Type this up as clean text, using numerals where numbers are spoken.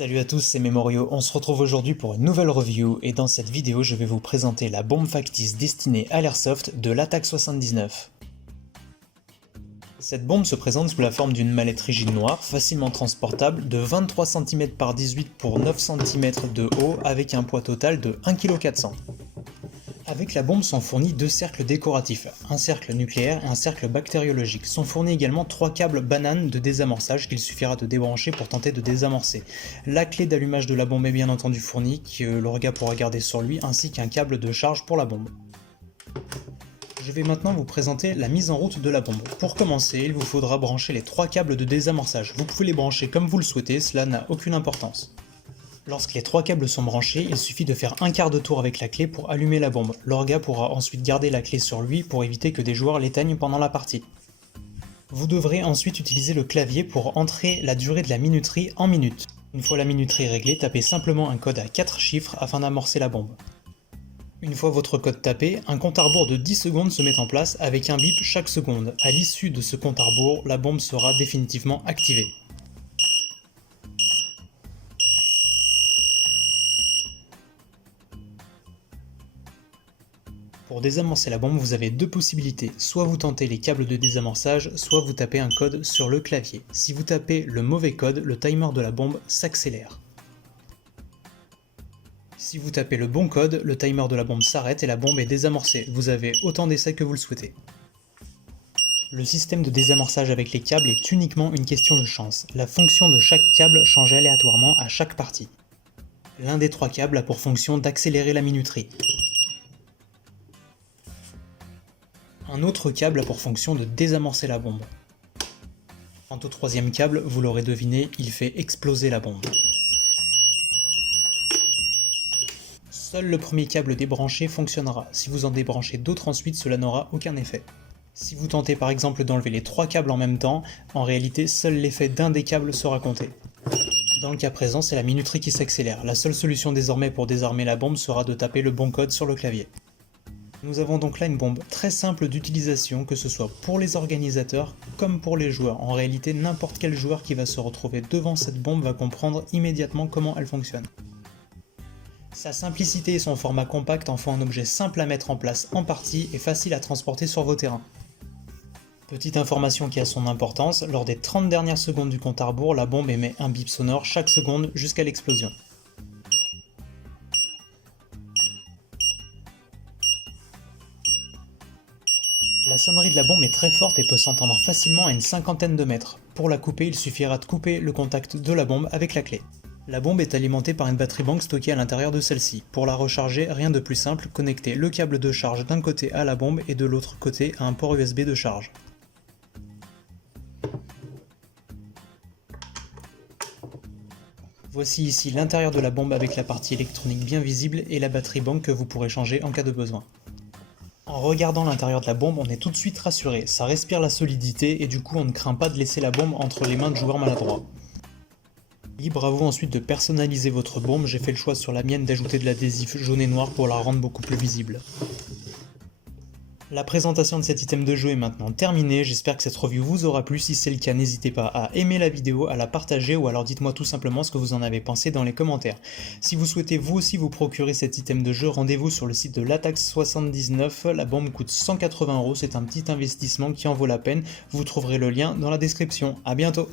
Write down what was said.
Salut à tous, c'est Memorio, on se retrouve aujourd'hui pour une nouvelle review et dans cette vidéo je vais vous présenter la bombe factice destinée à l'airsoft de l'Attack 79. Cette bombe se présente sous la forme d'une mallette rigide noire, facilement transportable, de 23 cm par 18 pour 9 cm de haut avec un poids total de 1,4 kg. Avec la bombe sont fournis deux cercles décoratifs, un cercle nucléaire et un cercle bactériologique. Sont fournis également trois câbles bananes de désamorçage qu'il suffira de débrancher pour tenter de désamorcer. La clé d'allumage de la bombe est bien entendu fournie, que l'orga pourra garder sur lui, ainsi qu'un câble de charge pour la bombe. Je vais maintenant vous présenter la mise en route de la bombe. Pour commencer, il vous faudra brancher les trois câbles de désamorçage. Vous pouvez les brancher comme vous le souhaitez, cela n'a aucune importance. Lorsque les trois câbles sont branchés, il suffit de faire un quart de tour avec la clé pour allumer la bombe. L'orga pourra ensuite garder la clé sur lui pour éviter que des joueurs l'éteignent pendant la partie. Vous devrez ensuite utiliser le clavier pour entrer la durée de la minuterie en minutes. Une fois la minuterie réglée, tapez simplement un code à 4 chiffres afin d'amorcer la bombe. Une fois votre code tapé, un compte à rebours de 10 secondes se met en place avec un bip chaque seconde. À l'issue de ce compte à rebours, la bombe sera définitivement activée. Pour désamorcer la bombe, vous avez deux possibilités, soit vous tentez les câbles de désamorçage, soit vous tapez un code sur le clavier. Si vous tapez le mauvais code, le timer de la bombe s'accélère. Si vous tapez le bon code, le timer de la bombe s'arrête et la bombe est désamorcée. Vous avez autant d'essais que vous le souhaitez. Le système de désamorçage avec les câbles est uniquement une question de chance. La fonction de chaque câble change aléatoirement à chaque partie. L'un des trois câbles a pour fonction d'accélérer la minuterie. Un autre câble a pour fonction de désamorcer la bombe. Quant au troisième câble, vous l'aurez deviné, il fait exploser la bombe. Seul le premier câble débranché fonctionnera. Si vous en débranchez d'autres ensuite, cela n'aura aucun effet. Si vous tentez par exemple d'enlever les trois câbles en même temps, en réalité seul l'effet d'un des câbles sera compté. Dans le cas présent, c'est la minuterie qui s'accélère. La seule solution désormais pour désarmer la bombe sera de taper le bon code sur le clavier. Nous avons donc là une bombe très simple d'utilisation, que ce soit pour les organisateurs comme pour les joueurs. En réalité, n'importe quel joueur qui va se retrouver devant cette bombe va comprendre immédiatement comment elle fonctionne. Sa simplicité et son format compact en font un objet simple à mettre en place en partie et facile à transporter sur vos terrains. Petite information qui a son importance, lors des 30 dernières secondes du compte à rebours, la bombe émet un bip sonore chaque seconde jusqu'à l'explosion. La sonnerie de la bombe est très forte et peut s'entendre facilement à une cinquantaine de mètres. Pour la couper, il suffira de couper le contact de la bombe avec la clé. La bombe est alimentée par une batterie banque stockée à l'intérieur de celle-ci. Pour la recharger, rien de plus simple, connectez le câble de charge d'un côté à la bombe et de l'autre côté à un port USB de charge. Voici ici l'intérieur de la bombe avec la partie électronique bien visible et la batterie banque que vous pourrez changer en cas de besoin. En regardant l'intérieur de la bombe, on est tout de suite rassuré, ça respire la solidité et du coup on ne craint pas de laisser la bombe entre les mains de joueurs maladroits. Libre à vous ensuite de personnaliser votre bombe, j'ai fait le choix sur la mienne d'ajouter de l'adhésif jaune et noir pour la rendre beaucoup plus visible. La présentation de cet item de jeu est maintenant terminée, j'espère que cette review vous aura plu, si c'est le cas n'hésitez pas à aimer la vidéo, à la partager ou alors dites-moi tout simplement ce que vous en avez pensé dans les commentaires. Si vous souhaitez vous aussi vous procurer cet item de jeu, rendez-vous sur le site de l'Attack 79, la bombe coûte 180 €, c'est un petit investissement qui en vaut la peine, vous trouverez le lien dans la description. À bientôt.